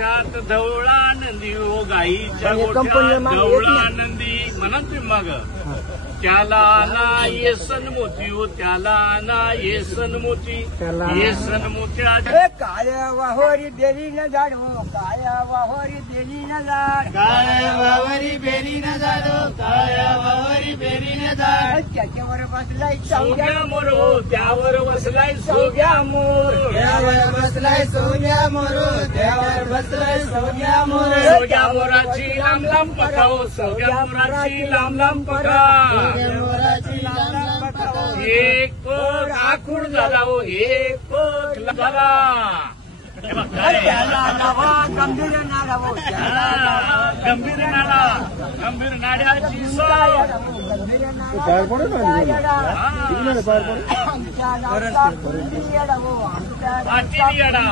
गोठ्यात धवळा नंदी हो गाईच्या गोठ्यात धवळा नंदी म्हणा तुम्ही माग त्याला ना ये सनमोती हो त्याला ना ये सनमोती ये सनमोत्या काळ्या वाहोरी बेरी न जाडो काळ्या वाहोरी बेरी न जाड काळ्या वावरी बेरी न जाडो काळ्या वावरी बेरी न जाड त्याच्यावर बसलाय सोग्या मोर हो त्यावर बसलाय सोग्या मोर त्यावर बसलाय सोग्या मोर त्यावर बसलाय सोग्या मोर सोग्या मोराची लांब लांब पका हो सोग्या मोराची लांब लांब पका एक पग आखूड झाला हो एक पग झाला त्याला नवा गंभीर नाडा हो गंभीर नाडा गंभीर नाड्याची साय गंभीर नाडा आमच्या पाटील येडा